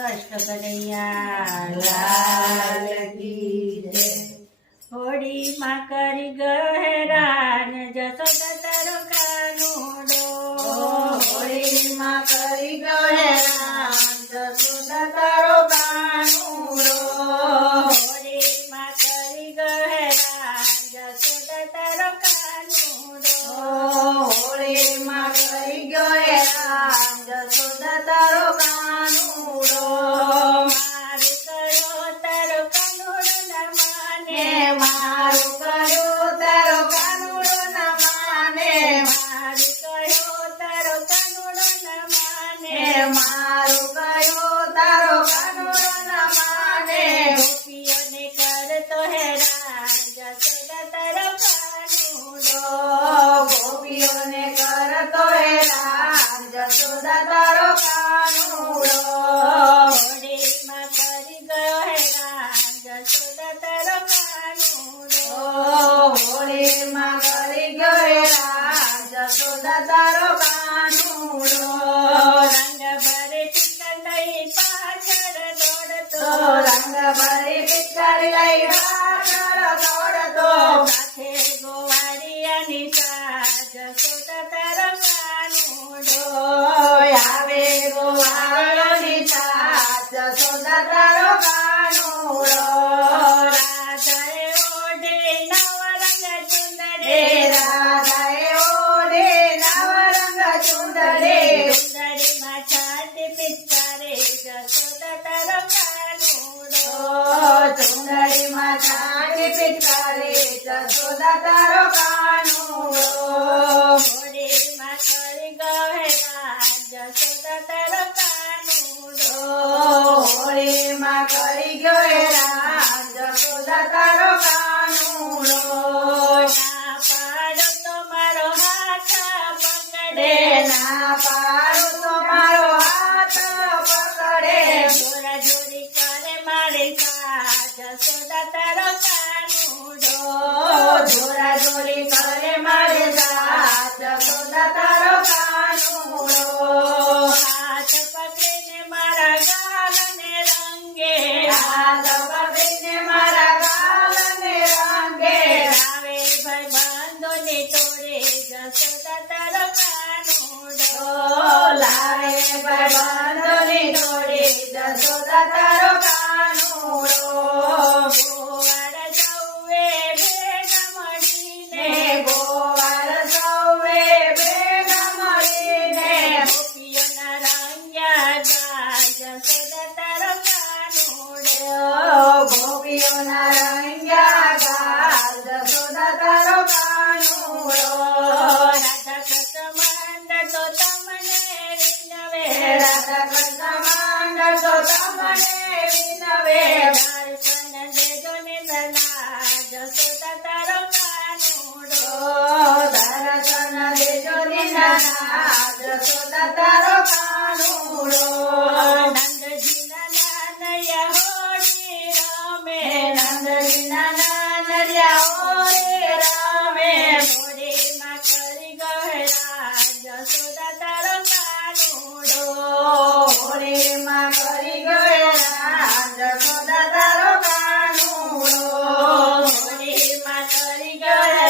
કૃષ્ણ કનૈયા લાલ કી જય। હોળીમાં કરી ગહેરાન જશોદા તારો કાનુડો, હોળીમાં કરી ગહેરાન જશોદા તારો કાનુડો, હોળીમાં કરી ગહેરાન જશોદા તારો કાનુડો, હોળીમાં કરી ગહેરાન જશોદા તારો કાનુડો, મારું કયો તારો કાનુડો ન માને, મારું કયો તારો કાનુડો ન માને, મારું કયો તારો કાનુડો ન માને, મારું કયો તારો કાનુડો ન માને, ગોપીઓને કરતો હેરાન જશોદા તારો કાનુડો, ગોપીઓને કરતો હેરાન જશોદા તારો કાનુડો, હોળીમાં કરી ગયો હેરાન જશોદા તારો કાનુડો, હોળીમાં કરી ગયેલા જશોદા તારો કાનુડો, રંગ ભરે ટીકા લઈ પાછળ દોડતો, રંગ ભરી પિચકારી લઈ પાછળ દોડતો, સાથે ગોવાળિયાની સાજ જશોદા તારો કાનુડો, આવે ગોવાળોની સાથ જશોદા તારો કાનુડો, રાધાએ ઓઢે નવરંગ ચુંદડે, રાધાએ ઓઢે નવરંગ ચુંદડે, ચુંદડીમાં છાતી પિચકારે જશોદા તારો કાનુડો, ચુંદડીમાં છાતી પિચકારી જશોદા તારો કાનુડો, હોળીમાં કરી ગહેરાન જશોદા તારો કાનુડો, હોળીમાં કરી ગયેલા જશોદા તારો કાનુડો, ના પાડો તો મારો હાથ પકડે, ના પાડું તો મારો હાથ પકડે, જોરા જોરી કરે મારી સાથ જશોદા તારો કાનુડો, જોરા જોરી કરે મારે સાથ જશોદા તારો કાનુડો, હાથ પકડીને મારા ગાલને રંગે, હાથ પકડીને મારા ગાલને રંગે, રાવે ભાઈ બંધોને તોડે જશોદા તારો કાનુડો, લાવે ભાઈ બંધોની જોડી જશોદા તારો